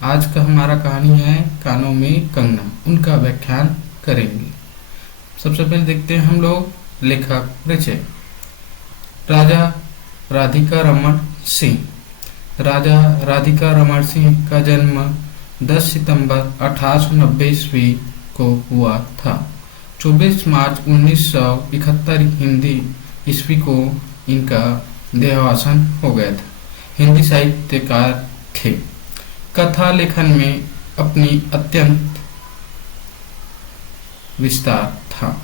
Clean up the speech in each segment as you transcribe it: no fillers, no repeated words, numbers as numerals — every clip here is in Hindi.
आज का हमारा कहानी है कानों में कंगना। उनका व्याख्यान करेंगे। सबसे पहले देखते हैं हम लोग लेखक परिचय। राजा राधिका रमन सिंह। राजा राधिका रमन सिंह का जन्म 10 सितंबर 1890 ईस्वी को हुआ था। 24 मार्च 1971 हिंदी ईस्वी को इनका देहावसान हो गया था। हिंदी साहित्यकार थे। कथा लेखन में अपनी अत्यंत विस्तार था।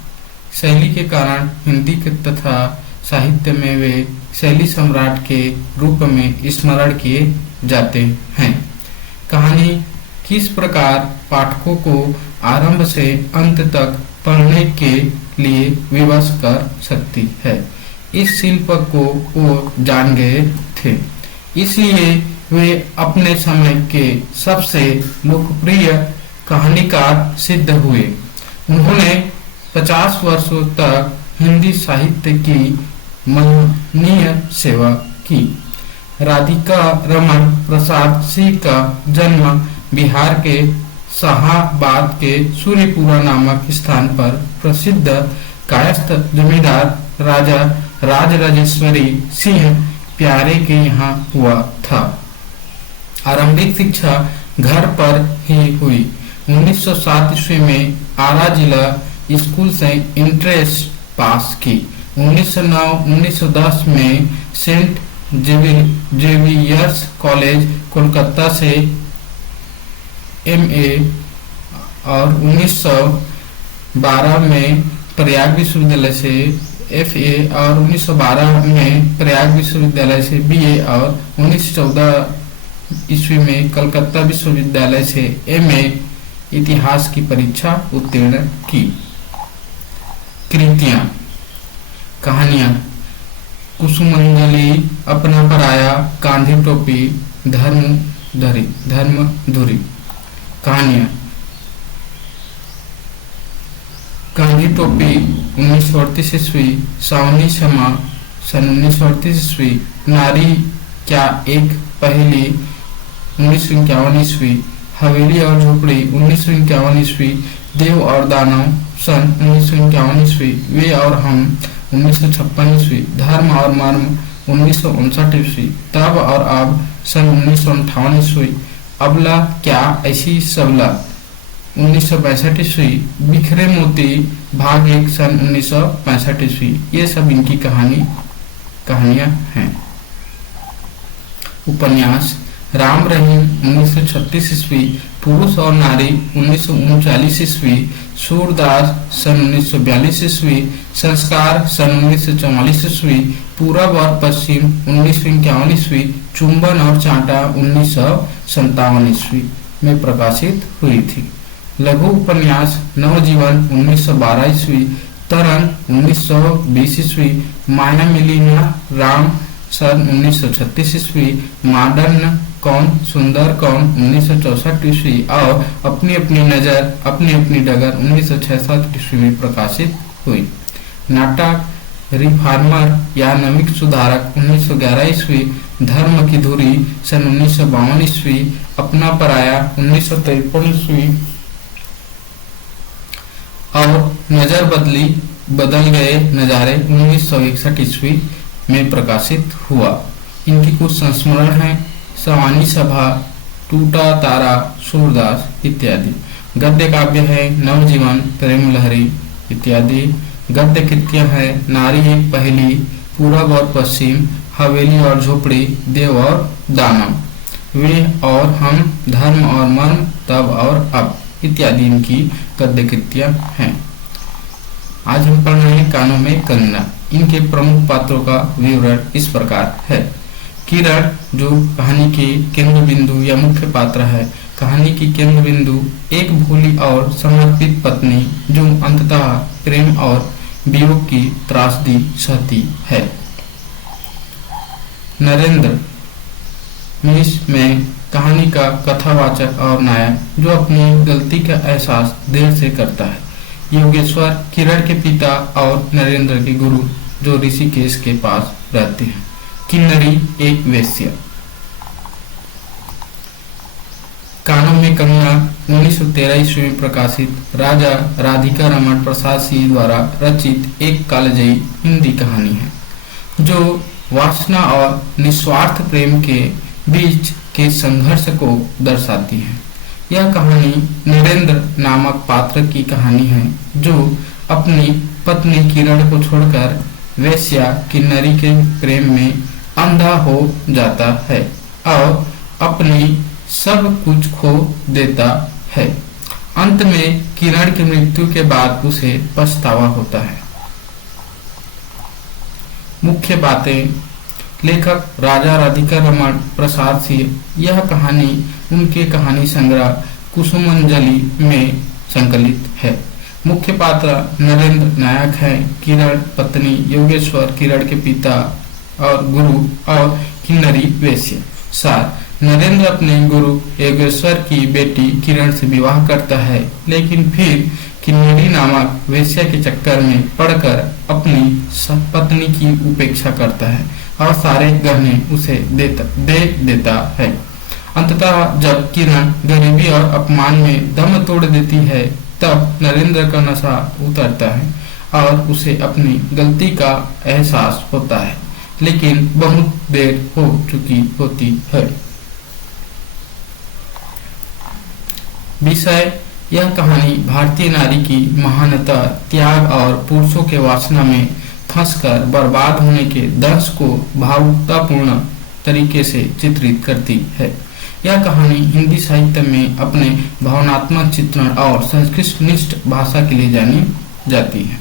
शैली के कारण हिंदी के तथा साहित्य में वे शैली सम्राट के रूप में स्मरण किए जाते हैं। कहानी किस प्रकार पाठकों को आरंभ से अंत तक पढ़ने के लिए विवश कर सकती है, इस शिल्प को वो जान गए थे। इसलिए वे अपने समय के सबसे लोकप्रिय कहानीकार सिद्ध हुए। उन्होंने 50 वर्षों तक हिंदी साहित्य की महनीय सेवा की। राधिका रमन प्रसाद सिंह का जन्म बिहार के शाहाबाद के सूर्यपुरा नामक स्थान पर प्रसिद्ध कायस्थ जमींदार राजा राजराजेश्वरी सिंह प्यारे के यहाँ हुआ था। आरंभिक शिक्षा घर पर ही हुई। 1907 ईस्वी में आरा जिला स्कूल से इंट्रेंस पास की। 1909-1910 में सेंट जेवियर्स कॉलेज कोलकाता से एमए और 1912 में प्रयाग विश्वविद्यालय से एफए और 1912 में प्रयाग विश्वविद्यालय से बीए और 1914 ईस्वी में कलकत्ता विश्वविद्यालय से एमए इतिहास की परीक्षा उत्तीर्ण की। कृतियां, कहानियां: कुसुमांजलि, अपना पराया, गांधी टोपी, धर्मधुरी। कहानियां: गांधी टोपी 1938 ईस्वी, सावनी क्षमा सन 1938 ईस्वी, नारी क्या एक पहेली 1951 ईस्वी, हवेली और झोपड़ी 1951 ईस्वी, देव और दानव सन 1951 ईस्वी, वे और हम 1956 ईस्वी, धर्म और मर्म 1959 ईस्वी, तब और अब सन 1958 ईस्वी, अबला क्या ऐसी सबला 1965 ईस्वी, बिखरे मोती भाग 1 सन 1965 ईस्वी। ये सब इनकी कहानियां हैं। उपन्यास: राम रहीम 1936 ईस्वी, पुरुष और नारी 1939 ईस्वी, सूरदास सन 1942 ईस्वी, संस्कार सन 1944 ईस्वी, पूरब और पश्चिम 1951 ईस्वी, चुंबन और चांटा 1957 ईस्वी में प्रकाशित हुई थी। लघु उपन्यास: नवजीवन 1912 ईस्वी, तरंग 1920 ईस्वी, माया मिलीना राम सन 1936 ईस्वी, मॉडर्न कौन सुंदर कौन 1964 ईस्वी और अपनी अपनी नजर अपनी अपनी डगर 1966 ईस्वी में प्रकाशित हुई। नाटक: रिफॉर्मर या नवीन सुधारक 1911 ईस्वी, धर्म की धुरी सन 1952 ईस्वी, अपना पराया 1953 ईस्वी और नजर बदल गए नजारे 1961 ईस्वी में प्रकाशित हुआ। इनकी कुछ संस्मरण हैं: सवानी सभा, टूटा तारा, सूरदास इत्यादि। गद्य काव्य है: नवजीवन, प्रेम लहरी इत्यादि। गद्य कृतियां है: नारी एक पहेली, पूरब और पश्चिम, हवेली और झोपड़ी, देव और दानव, वे और हम, धर्म और मर्म, तब और अब इत्यादि इनकी गद्य कृतियां हैं। आज हम पढ़ रहे हैं कानों में कंगना। इनके प्रमुख पात्रों का विवरण इस प्रकार है। किरण, जो कहानी के केंद्र बिंदु या मुख्य पात्र है। कहानी की केंद्र बिंदु एक भोली और समर्पित पत्नी जो अंततः प्रेम और वियोग की त्रासदी सहती है। नरेंद्र, में कहानी का कथावाचक और नायक जो अपनी गलती का एहसास देर से करता है। योगेश्वर, किरण के पिता और नरेंद्र के गुरु जो ऋषिकेश के पास रहते हैं। किन्नरी, एक वेश्या। कंगना 1913 ईस्वी में प्रकाशित राजा राधिका रमण प्रसाद सिंह द्वारा रचित एक कालजयी हिंदी कहानी है, जो वासना और निस्वार्थ प्रेम के बीच के संघर्ष को दर्शाती है। यह कहानी नरेंद्र नामक पात्र की कहानी है, जो अपनी पत्नी किरण को छोड़कर वेश्या किन्नरी के प्रेम में अंधा हो जाता है और अपनी सब कुछ खो देता है। अंत में किरण की मृत्यु के बाद उसे पछतावा होता है। मुख्य बातें: लेखक राजा राधिका रमण प्रसाद सिंह। यह कहानी उनके कहानी संग्रह कुसुमांजलि में संकलित है। मुख्य पात्र नरेंद्र नायक है, किरण पत्नी, योगेश्वर किरण के पिता और गुरु और किन्नरी वेश्या। सार: नरेंद्र अपने गुरु योगेश्वर की बेटी किरण से विवाह करता है, लेकिन फिर किन्नरी नामक वेश्या के चक्कर में पड़कर अपनी पत्नी की उपेक्षा करता है और सारे गहने उसे दे देता है। अंततः जब किरण गरीबी और अपमान में दम तोड़ देती है, तब नरेंद्र का नशा उतरता है और उसे अपनी गलती का एहसास होता है, लेकिन बहुत देर हो चुकी होती है। विषय: यह कहानी भारतीय नारी की महानता, त्याग और पुरुषों के वासना में फंसकर बर्बाद होने के दंश को भावुकतापूर्ण तरीके से चित्रित करती है। यह कहानी हिंदी साहित्य में अपने भावनात्मक चित्रण और संस्कृतनिष्ठ भाषा के लिए जानी जाती है।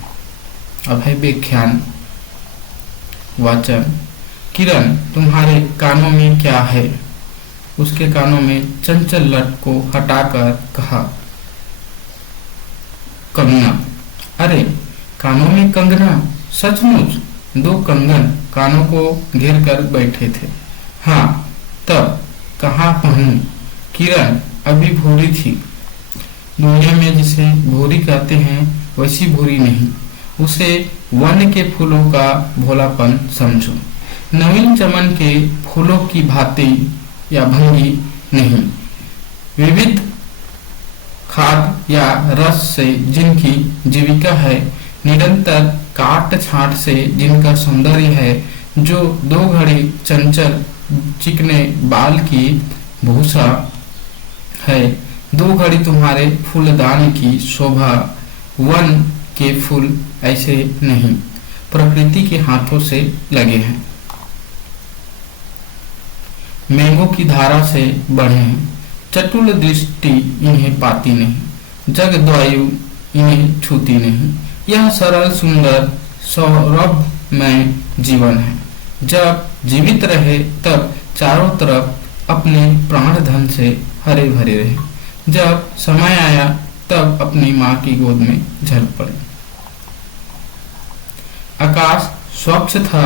अब है व्याख्यान वाचन। किरण, तुम्हारे कानों में क्या है? उसके कानों में चंचल लट को हटाकर कहा कंगना। अरे, कानों में कंगना? सचमुच? 2 कंगन कानों को घेर कर बैठे थे। हाँ, तब कहाँ पहनूं? किरण अभी भूरी थी। दुनिया में जिसे भूरी कहते हैं वैसी भूरी नहीं, उसे वन के फूलों का भोलापन समझो। नवीन चमन के फूलों की भांति या भंगी नहीं, विविध खाद या रस से जिनकी जीविका है, निरंतर काट छांट से जिनका सौंदर्य है, जो 2 घड़ी चंचल चिकने बाल की भूषा है, 2 घड़ी तुम्हारे फूलदान की शोभा। वन के फूल ऐसे नहीं, प्रकृति के हाथों से लगे हैं, मेघों की धारा से बढ़े हैं। चटुल दृष्टि इन्हें पाती नहीं, जगद्वायु इन्हें छूती नहीं। यह सरल सुंदर सौरभमय जीवन है। जब जीवित रहे तब चारों तरफ अपने प्राण धन से हरे भरे रहे। जब समय आया तब अपनी माँ की गोद में झल पड़े। आकाश स्वच्छ था,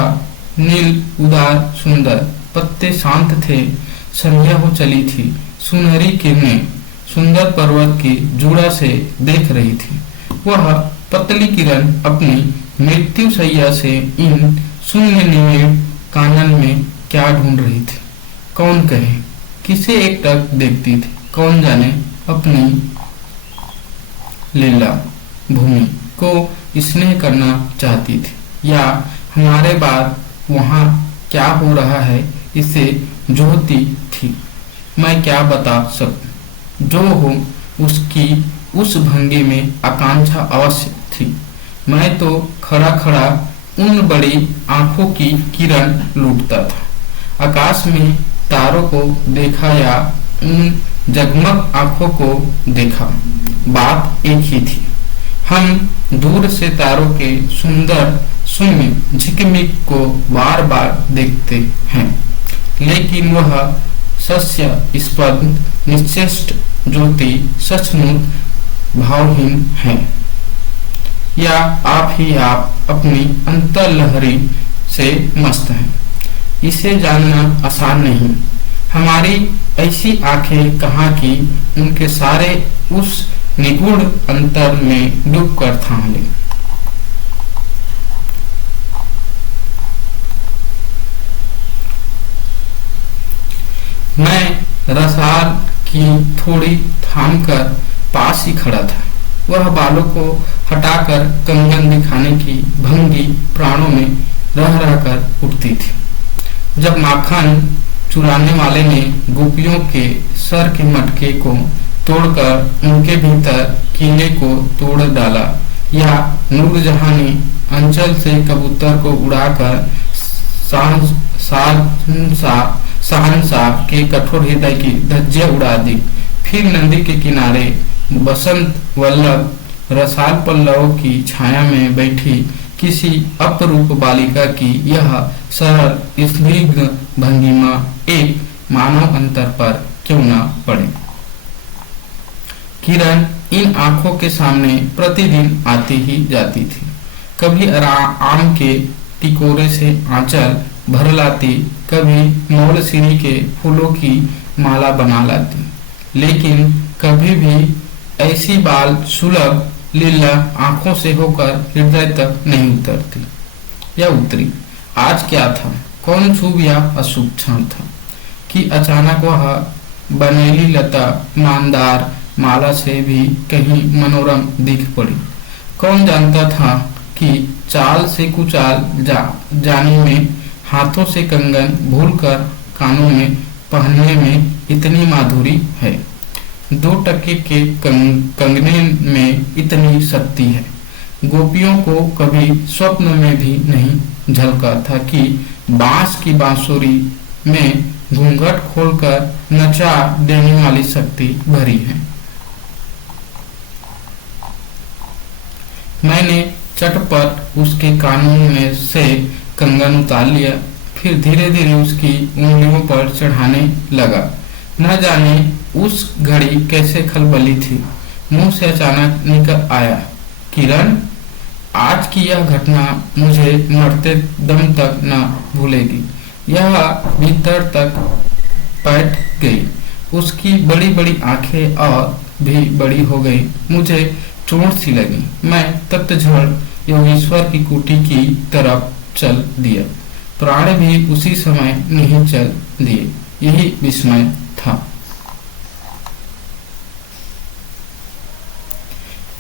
नील उदार सुंदर, पत्ते शांत थे। संध्या हो चली थी, सुनहरी किरणें सुंदर पर्वत की जुड़ा से देख रही थी। वह पतली किरण अपनी मृत्यु शैया से इन शून्य नील कानन में क्या ढूंढ रही थी? कौन कहे, किसे एकटक देखती थी? कौन जाने अपनी लीला भूमि को स्नेह करना चाहती थी, या हमारे बाद वहां क्या हो रहा है इसे जोहती थी। मैं क्या बता सकूं? जो हो उसकी उस भंगी में आकांक्षा अवश्य थी। मैं तो खड़ा खड़ा उन बड़ी आंखों की किरण लूटता था। आकाश में तारों को देखा या उन जगमग आंखों को देखा, बात एक ही थी। हम दूर से तारों के सुंदर शून्य झिकमिक को बार बार देखते हैं, लेकिन वह सस्य स्पंद निश्चेष्ट ज्योति सचमुच भावहीन है, या आप ही आप अपनी अंतर्लहरी से मस्त हैं। इसे जानना आसान नहीं। हमारी ऐसी आंखें कहाँ की उनके सारे उस निगूढ़ अंतर में डूबकर थाम ले। मैं रसाल की थोड़ी थाम कर पास ही खड़ा था। वह बालों को हटाकर कंगन दिखाने की भंगी प्राणों में रह रहकर उठती थी। जब माखन चुराने वाले ने गोपियों के सर के मटके को तोड़कर उनके भीतर कीड़े को तोड़ डाला, या नूरजहां ने अंचल से कबूतर को उड़ाकर शहंशाह के कठोर हृदय की धज्जियां उड़ा दी, फिर नदी के किनारे बसंत वल्लभ रसाल पल्लवों की छाया में बैठी किसी अपरूप बालिका की यह सरल स्निग्ध भंगिमा एक मानव अंतर पर क्यों न पड़े। किरण इन आंखों के सामने प्रतिदिन आती ही जाती थी। कभी आम के टिकोरे से आंचल भर लाती, कभी मोलसिनी के फूलों की माला बना लाती, लेकिन कभी भी ऐसी बाल सुलभ लीला आंखों से होकर हृदय तक नहीं उतरती या उतरी। आज क्या था, कौन शुभ या अशुभ क्षण था कि अचानक वह बनेली लता मानदार माला से भी कहीं मनोरम दिख पड़ी। कौन जानता था कि चाल से कुचाल जाने में, हाथों से कंगन भूलकर कानों में पहनने में इतनी माधुरी है, 2 टके के कंगने में इतनी शक्ति है। गोपियों को कभी स्वप्न में भी नहीं झलका था कि बांस की बांसुरी में घूंघट खोलकर नचा देने वाली शक्ति भरी है। मैंने चटपट उसके कानों में से कंगन उतार लिया, फिर धीरे धीरे उसकी उंगलियों पर चढ़ाने लगा। न जाने उस घड़ी कैसे खलबली थी, मुंह से अचानक निकल आया, किरण, आज की यह घटना मुझे मरते दम तक न भूलेगी। यह भीतर तक बैठ गई। उसकी बड़ी बड़ी आंखें और भी बड़ी हो गई। मुझे चोट सी लगी। मैं तत्क्षण योगेश्वर की कुटी की तरफ चल दिया। प्राण भी उसी समय नहीं चल दिए। यही विस्मय था।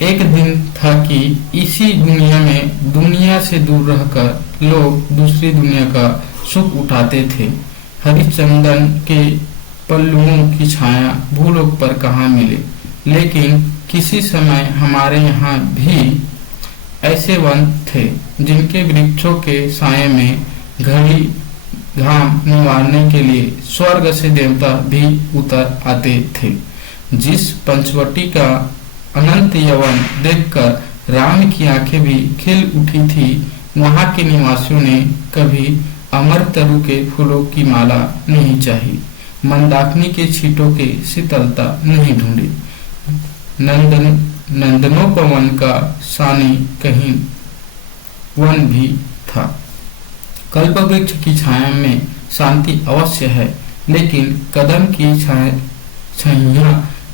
एक दिन था कि इसी दुनिया में दुनिया से दूर रहकर लोग दूसरी दुनिया का सुख उठाते थे। हरिचंदन के पल्लुओं की छाया भूलोक पर कहाँ मिले, लेकिन किसी समय हमारे यहाँ भी ऐसे वन थे जिनके वृक्षों के साये में घड़ी घाम निवारने के लिए स्वर्ग से देवता भी उतर आते थे। जिस पंचवटी का अनंत यवन देखकर राम की आंखें भी खिल उठी थी, वहां के निवासियों ने कभी अमर तरु के फूलों की माला नहीं चाही, मंदाकिनी के छींटों के शीतलता नहीं ढूंढी, नंदनोपवन का सानी कहीं वन भी था। कल्प वृक्ष की छाया में शांति अवश्य है, लेकिन कदम की छाया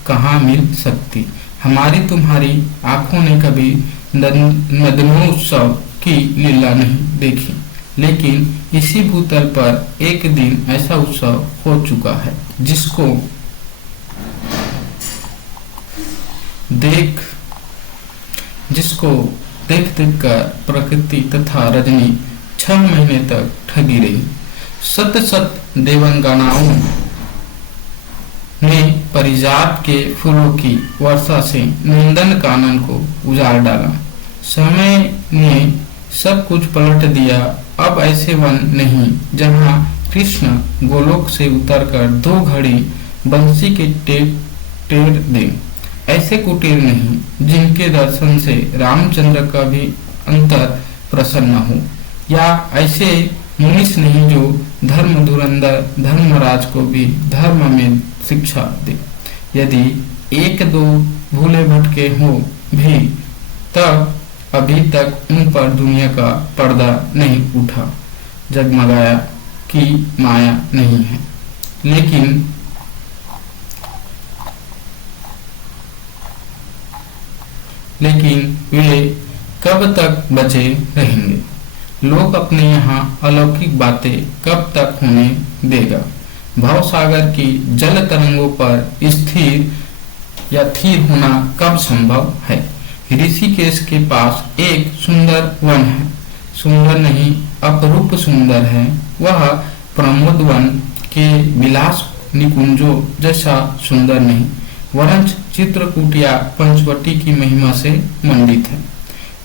कहाँ मिल सकती। हमारी तुम्हारी आंखों ने कभी नदनोत्सव की लीला नहीं देखी, लेकिन इसी भूतल पर एक दिन ऐसा उत्सव हो चुका है जिसको देख देख कर प्रकृति तथा रजनी 6 महीने तक ठगी रही। सत सत देवंगनाओं ने परिजात के फूलों की वर्षा से नंदन कानन को उजाड़ डाला। समय ने सब कुछ पलट दिया। अब ऐसे वन नहीं जहाँ कृष्ण गोलोक से उतरकर 2 घड़ी बंसी के टेर दे। ऐसे कुटीर नहीं जिनके दर्शन से रामचंद्र का भी अंतर प्रसन्न हो, या ऐसे मुनीष नहीं जो धर्म धुरंधर धर्मराज को भी धर्म में शिक्षा दे। यदि 1-2 भूले भटके हो भी, तब अभी तक उन पर दुनिया का पर्दा नहीं उठा, जगमगाया कि माया नहीं है। लेकिन वे कब तक बचे रहेंगे? लोग अपने यहाँ अलौकिक बातें कब तक होने देगा? भवसागर की जल तरंगों पर स्थिर या थिर होना कब संभव है? ऋषिकेश के पास एक सुंदर वन है, सुंदर नहीं अपरूप सुंदर है। वह प्रमोद वन के विलास निकुंजों जैसा सुंदर नहीं, वरंच चित्रकूट या पंचवटी की महिमा से मंडित है।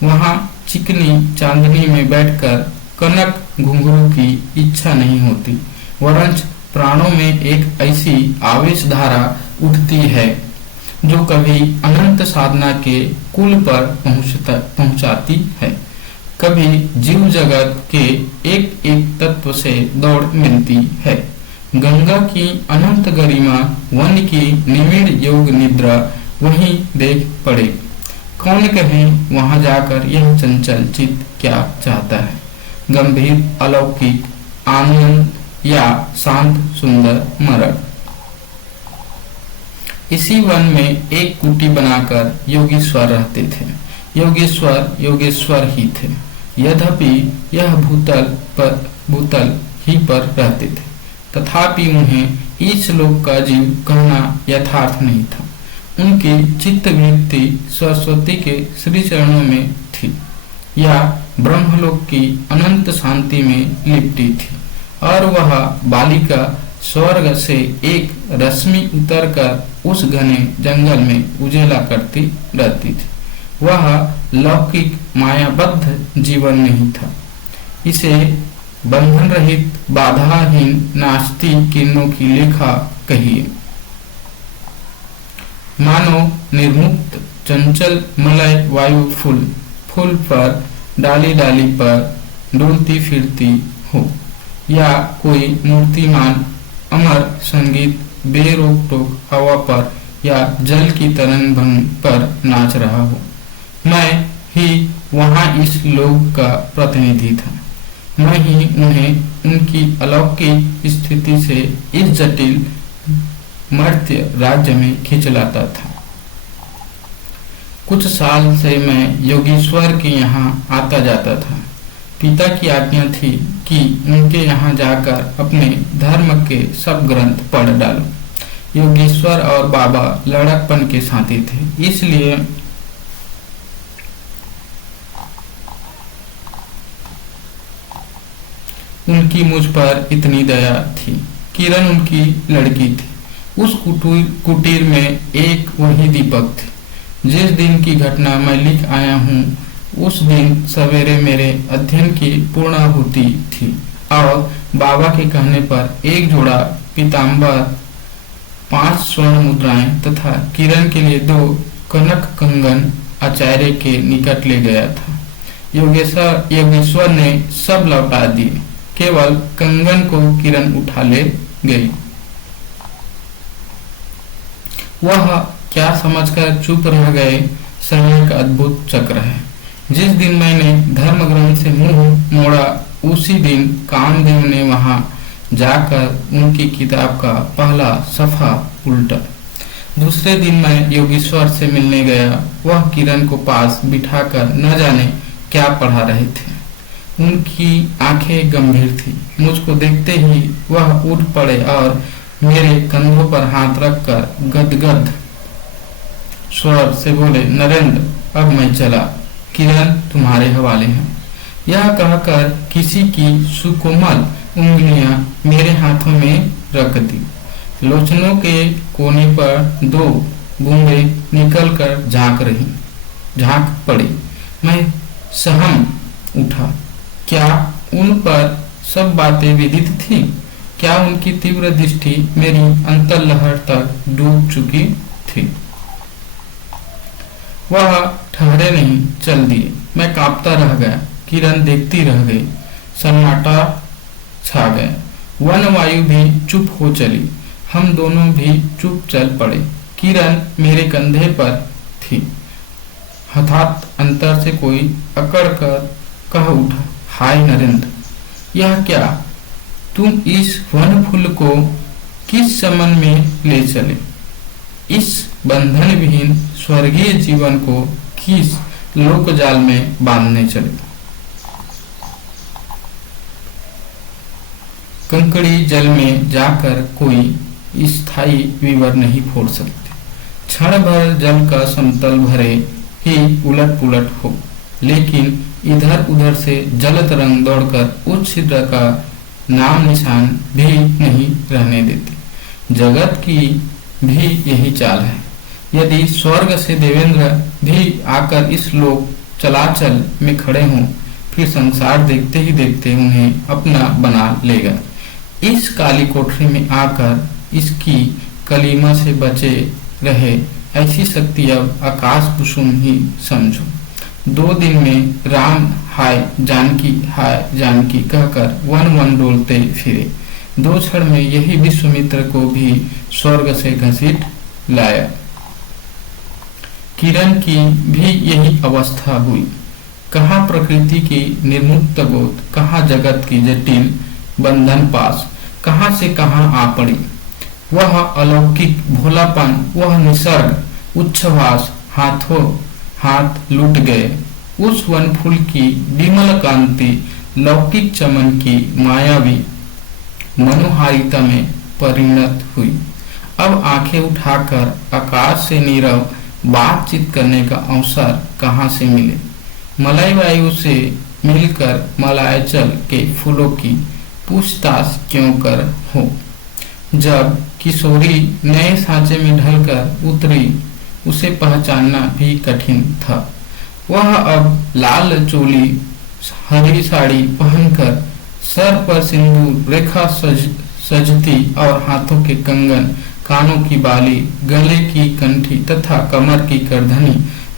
वहाँ चिकनी चांदनी में बैठकर कनक घुंघरू की इच्छा नहीं होती, वरंच प्राणों में एक ऐसी आवेश धारा उठती है जो कभी अनंत साधना के कुल पर पहुंचाती है, कभी जीव जगत के एक एक तत्व से दौड़ मिलती है। गंगा की अनंत गरिमा, वन की निविड़ योग निद्रा वहीं देख पड़े। कौन कहे वहां जाकर यह चंचल चित्त क्या चाहता है, गंभीर अलौकिक आनंद या शांत सुंदर मरण। इसी वन में एक कुटी बनाकर योगीश्वर रहते थे। योगेश्वर योगेश्वर ही थे, यद्यपि यह भूतल ही पर रहते थे, तथापि उन्हें इस लोक का जीव कहना यथार्थ नहीं था। उनकी चित्तवृत्ति सरस्वती के श्री चरणों में थी या ब्रह्मलोक की अनंत शांति में लिपटी थी, और वह बालिका स्वर्ग से एक रश्मि उतरकर उस घने जंगल में उजेला करती रहती थी। वह लौकिक मायाबद्ध जीवन नहीं था, इसे बंधन रहित बाधाहीन नास्ती किरणों की लेखा कहिए। मानो निर्मुक्त चंचल मलय वायु फूल फूल पर डाली डाली पर डोलती फिरती हो, या कोई मूर्तिमान अमर संगीत बेरोक टोक हवा पर या जल की तरंग भंग पर नाच रहा हो। मैं ही वहां इस लोक का प्रतिनिधि था। मैं ही उन्हें उनकी अलौकिक स्थिति से इस जटिल मर्त्य राज्य में खींच लाता था। कुछ साल से मैं योगीश्वर के यहाँ आता जाता था। पिता की आज्ञा थी कि उनके यहाँ जाकर अपने धर्म के सब ग्रंथ पढ़ डालो। योगेश्वर और बाबा लड़कपन के साथी थे, इसलिए उनकी मुझ पर इतनी दया थी। किरण उनकी लड़की थी। उस कुटीर में एक वही दीपक थे। जिस दिन की घटना मैं लिख आया हूँ, उस दिन सवेरे मेरे अध्ययन की पूर्णाहुति थी और बाबा के कहने पर एक जोड़ा पीताम्बर, 5 स्वर्ण मुद्राएं तथा किरण के लिए 2 कनक कंगन आचार्य के निकट ले गया था। योगेश्वर ने सब लौटा दिए, केवल कंगन को किरण उठा ले गई। वह क्या समझकर चुप रह गए, समय का अद्भुत चक्र है। जिस दिन मैंने धर्म ग्रंथ से मुंह मोड़ा, उसी दिन कामदेव ने वहां जाकर उनकी किताब का पहला सफा उल्टा। दूसरे दिन मैं योगेश्वर से मिलने गया। वह किरण को पास बिठाकर न जाने क्या पढ़ा रहे थे। उनकी आंखें गंभीर थी। मुझको देखते ही वह उठ पड़े और मेरे कंधों पर हाथ रखकर गदगद स्वर से बोले, नरेंद्र, अब मैं चला, किरण तुम्हारे हवाले है। यह कहकर किसी की सुकोमल उंगलियां मेरे हाथों में रख दी। लोचनों के कोने पर 2 बूंदें निकलकर झांक पड़ी। मैं सहम उठा। क्या उन पर सब बातें विदित थी? क्या उनकी तीव्र दृष्टि मेरी अंतर्लहर तक डूब चुकी थी? वह ठहरे नहीं, चल दिए। मैं कांपता रह गया। किरण देखती रह गई। सन्नाटा छा गया। वन वायु भी चुप हो चली। हम दोनों भी चुप चल पड़े। किरण मेरे कंधे पर थी। हठात अंतर से कोई अकड़ कर कह उठा, हाय नरेंद्र, यह क्या? तुम इस वन फूल को किस चमन में ले चले? इस बंधन विहीन स्वर्गीय जीवन को किस लोक जाल में बांधने चले? कंकड़ी जल में जाकर कोई स्थायी विवर नहीं फोड़ सकते। क्षण भर जल का समतल भरे ही उलट पुलट हो, लेकिन इधर उधर से जल तरंग दौड़कर उस छिद्र का नाम निशान भी नहीं रहने देती। जगत की भी यही चाल है। यदि स्वर्ग से देवेंद्र भी आकर इस लोक चलाचल में खड़े हों, फिर संसार देखते ही देखते उन्हें अपना बना लेगा। इस काली कोठरी में आकर इसकी कलीमा से बचे रहे ऐसी शक्ति अब आकाश कुसुम ही समझो। 2 दिन में राम हाय जानकी कहकर वन वन डोलते फिरे। 2 क्षण में यही विश्वामित्र को भी स्वर्ग से घसीट लाया। किरण की भी यही अवस्था हुई। कहाँ प्रकृति की निर्मुक्त गोद, कहाँ जगत की जटिल बंधन पास, कहाँ से कहाँ आ पड़ी। वह अलौकिक भोलापन, वह निसर्ग उच्छ्वास हाथों हाथ लूट गए। उस वन फूल की विमल कांति लौकिक चमन की मायावी मनोहारिता में परिणत हुई। अब आंखें उठाकर आकाश से नीरव बातचीत करने का अवसर कहाँ से मिले। मलय वायु से मिलकर मलयाचल के फूलों की पूछताछ क्यों कर हो। जब किशोरी नए सांचे में ढलकर उतरी, उसे पहचानना भी कठिन था। वह अब लाल चोली हरी साड़ी पहनकर सर पर सिंदूर रेखा सजती और हाथों के कंगन, कानों की बाली, गले की कंठी तथा कमर की करधनी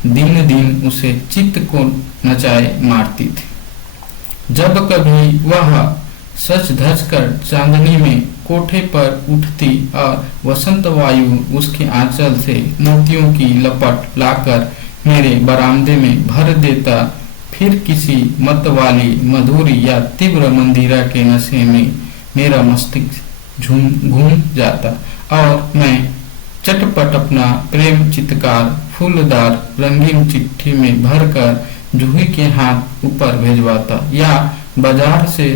दिन दिन उसे चित्त को नचाए मारती थी। जब कभी वह सच धज कर चांदनी में कोठे पर उठती और वसंत वायु उसके आंचल से मोतियों की लपट लाकर मेरे बरामदे में भर देता, फिर किसी मत वाली मधुरी या तीव्र मंदिरा के नशे में मेरा मस्तिष्क घूम जाता और मैं चटपट अपना प्रेम चित्कार फूलदार रंगीन चिट्ठी में भरकर जूही के हाथ ऊपर भेजवाता या बाजार से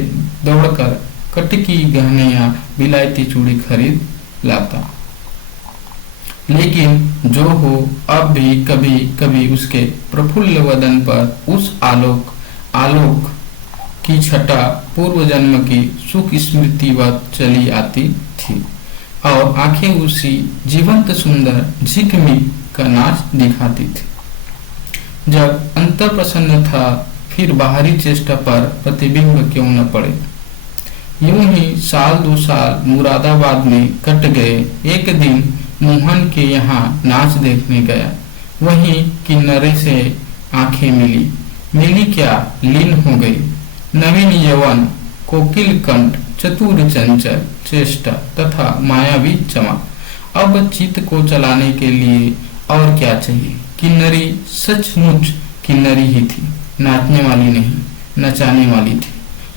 दौड़कर कटकी गहने या विलायती चूड़ी खरीद लाता। लेकिन जो हो, अब भी कभी कभी उसके प्रफुल्ल वदन पर उस आलोक की छटा पूर्व जन्म की सुख स्मृतिवत चली आती थी और आंखें उसी जीवंत सुंदर झिकमिक का नाच दिखाती थी। जब अंतर प्रसन्न था, फिर बाहरी चेष्टा पर प्रतिबिंब क्यों न पड़े। यूं ही 1-2 साल मुरादाबाद में कट गए। एक दिन मोहन के यहाँ नाच देखने गया। वहीं किन्नरे से आंखें मिली क्या, लीन हो गई। नवीन यौवन, कोकिल कंठ, चतुर चंचल चेष्टा तथा मायावी चमक। अब चित्त को चलाने के लिए और क्या चाहिए। किन्नरी सचमुच किन्नरी ही थी, नाचने वाली नहीं, नचाने वाली थी।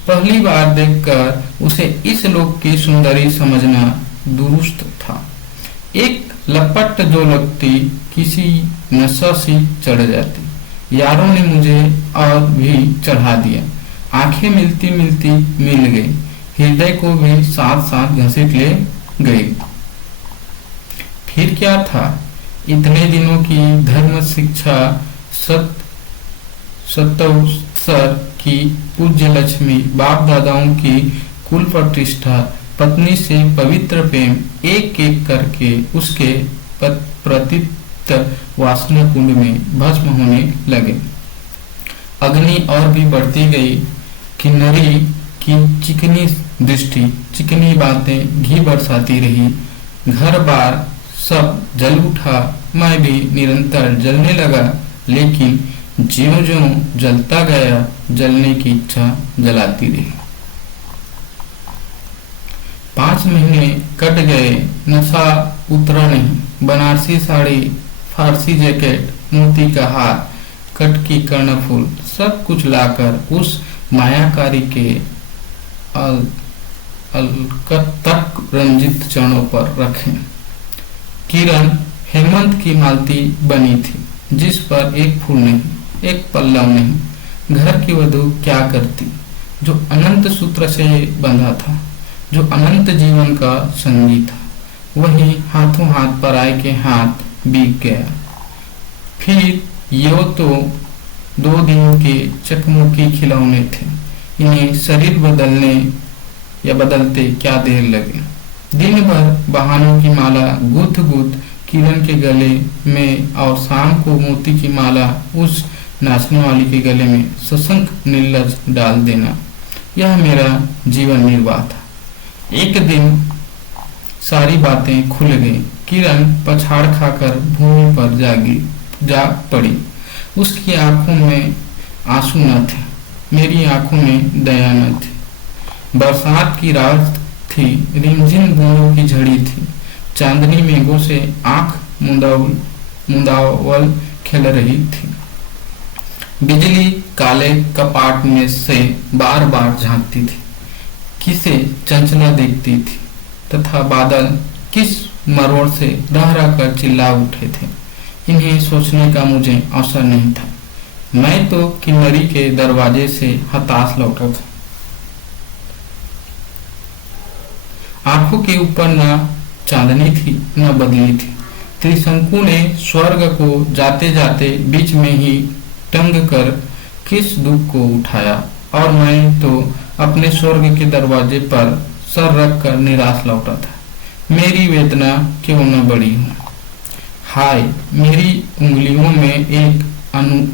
पहली बार देखकर उसे इस लोक की सुंदरी समझना दुरुस्त था। एक लपट जो लगती किसी नशा सी चढ़ जाती। यारों ने मुझे और भी चढ़ा दिया। आंखें मिलती मिलती मिल गई, हृदय को भी साथ साथ घसीट ले गई। फिर क्या था, इतने दिनों की धर्म शिक्षा, सत्सर की पूज्य लक्ष्मी, बाप दादाओं की कुल प्रतिष्ठा, पत्नी से पवित्र प्रेम एक एक करके उसके प्रतित वासना कुंड में भस्म होने लगे। अग्नि और भी बढ़ती गई। किन्नरी की चिकनी दृष्टि, चिकनी बातें घी बरसाती रही। घर बार सब जल उठा, मैं भी निरंतर जलने लगा। लेकिन ज्यों ज्यों जलता गया, जलने की इच्छा जलाती रही। 5 महीने कट गए, नशा उतरा नहीं। बनारसी साड़ी, फारसी जैकेट, मोती का हार, कटकी कर्णफूल, सब कुछ लाकर उस मायाकारी के अलकतक रंजित चरणों पर रखे। किरण हेमंत की मालती बनी थी, जिस पर एक फूल नहीं, एक पल्लव नहीं। घर की वधू क्या करती, जो अनंत सूत्र से बंधा था, जो अनंत जीवन का संगी था। वही हाथों हाथ पराये के हाथ बीत गया। फिर यो तो 2 दिन के चकमकी खिलौने थे, इन्हें शरीर बदलने या बदलते क्या देर लगे। दिन भर बहानों की माला गुथ गुथ किरण के गले में और शाम को मोती की माला उस नाचने वाली के गले में सशंक निर्लज डाल देना, यह मेरा जीवन निर्वाह था। एक दिन सारी बातें खुल गई। किरण पछाड़ खाकर भूमि पर जा पड़ी। उसकी आंखों में आंसू न थे, मेरी आंखों में दया न थी। बरसात की रात थी, रिमझिम बूंदों की झड़ी थी। चांदनी मेघों से आंख मुंदावल खिल रही थी। बिजली काले कपाट में से बार बार झांकती थी, किसे चंचला देखती थी, तथा बादल किस मरोड़ से रह रह कर चिल्ला उठे थे। इन्हें सोचने का मुझे अवसर नहीं था। मैं तो किन्नरी के दरवाजे से हताश लौटा था। आंखों के ऊपर न चांदनी थी न बदली थी। त्रिशंकु ने स्वर्ग को जाते जाते बीच में ही टंग कर किस दुख को उठाया, और मैं तो अपने स्वर्ग के दरवाजे पर सर रख कर निराश लौटा था। मेरी वेदना क्यों न बड़ी हो। हाय, मेरी उंगलियों में एक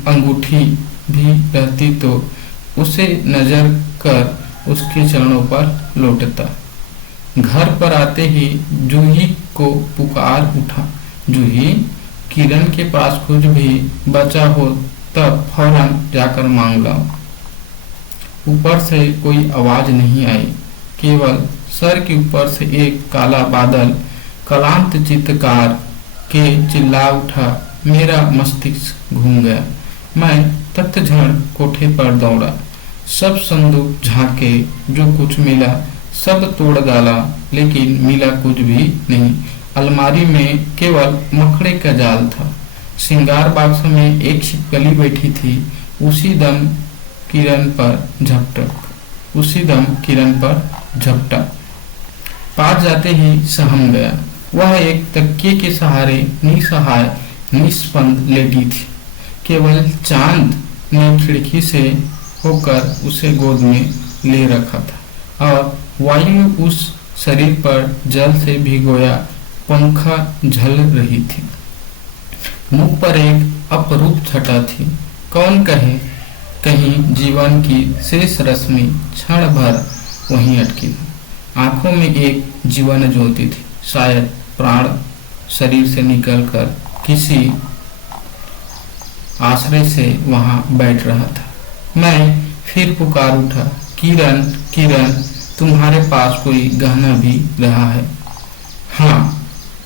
अंगूठी भी रहती तो उसे नजर कर उसके चरणों पर लौटता। घर पर आते ही जूही को पुकार उठा। जूही, किरण के पास कुछ भी बचा हो तब फौरन जाकर मांग लाओ। ऊपर से कोई आवाज नहीं आई, केवल सर के ऊपर से एक काला बादल क्लांत चित्कार के चिल्ला उठा। मेरा मस्तिष्क घूम गया। मैं तत्क्षण कोठे पर दौड़ा। सब संदूक झांके, जो कुछ मिला सब तोड़ डाला, लेकिन मिला कुछ भी नहीं। अलमारी में केवल मकड़े का जाल था। श्रृंगार बॉक्स में एक छिपकली बैठी थी। उसी दम किरण पर झपटा। पास जाते ही सहम गया। वह एक तकिए के सहारे निसहाय निस्पंद लेटी थी। केवल चांद ने खिड़की से होकर उसे गोद में ले रखा था, और वायु उस शरीर पर जल से भिगोया पंखा झल रही थी। मुख पर एक अपरूप छटा थी। कौन कहे कहीं जीवन की शेष रश्मि क्षण भर वहीं अटकी। आंखों में एक जीवन ज्योति थी। शायद प्राण शरीर से निकलकर किसी आश्रय से वहां बैठ रहा था। मैं फिर पुकार उठा, किरण, किरण, तुम्हारे पास कोई गहना भी रहा है? हाँ,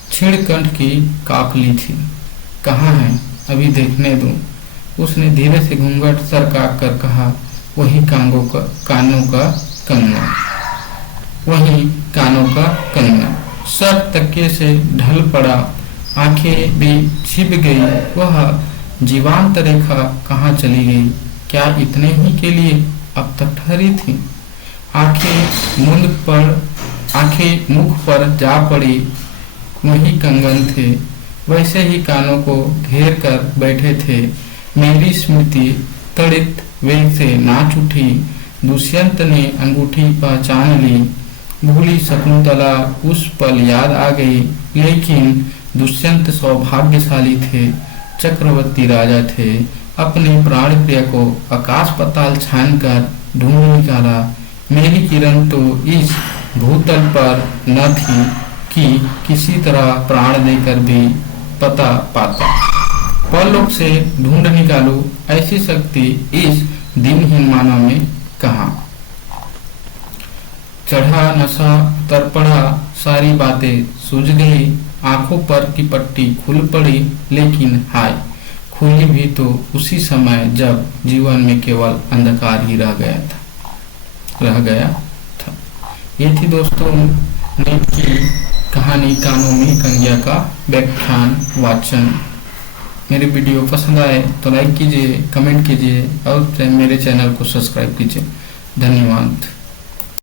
क्षीणकंठ की काकली थी। कहाँ है? अभी देखने दो। उसने धीरे से घूंघट सरका कर कहा, वही कानों का कंगना। सर तकिए से ढल पड़ा, आंखें भी छिप गई। वह जीवांत रेखा कहाँ चली गई? क्या इतने ही के लिए अब तक ठहरी थी? आंखें मुख पर जा पड़ी। वही कंगन थे, वैसे ही कानों को घेर कर बैठे थे। मेरी स्मृति तड़ित वेग से नाच उठी। दुष्यंत ने अंगूठी पहचान ली। भूली शकुंतला उस पल याद आ गई। लेकिन दुष्यंत सौभाग्यशाली थे, चक्रवर्ती राजा थे। अपने प्राण प्रिय को आकाश पाताल छान कर ढूंढ निकाला। मेरी किरण तो इस भूतल पर न थी कि किसी तरह प्राण देकर भी पता पाता। परलोक से ढूंढ निकालू, ऐसी शक्ति इस दिनहीन मानव में कहाँ? चढ़ा नशा उतर पड़ा, सारी बातें सूझ गई। आंखों पर की पट्टी खुल पड़ी, लेकिन हाय, खुली भी तो उसी समय जब जीवन में केवल अंधकार ही रह गया था। ये थी दोस्तों नीट की कहानी कानों में कंगिया का व्याख्यान वाचन। मेरी वीडियो पसंद आए तो लाइक कीजिए, कमेंट कीजिए और मेरे चैनल को सब्सक्राइब कीजिए। धन्यवाद।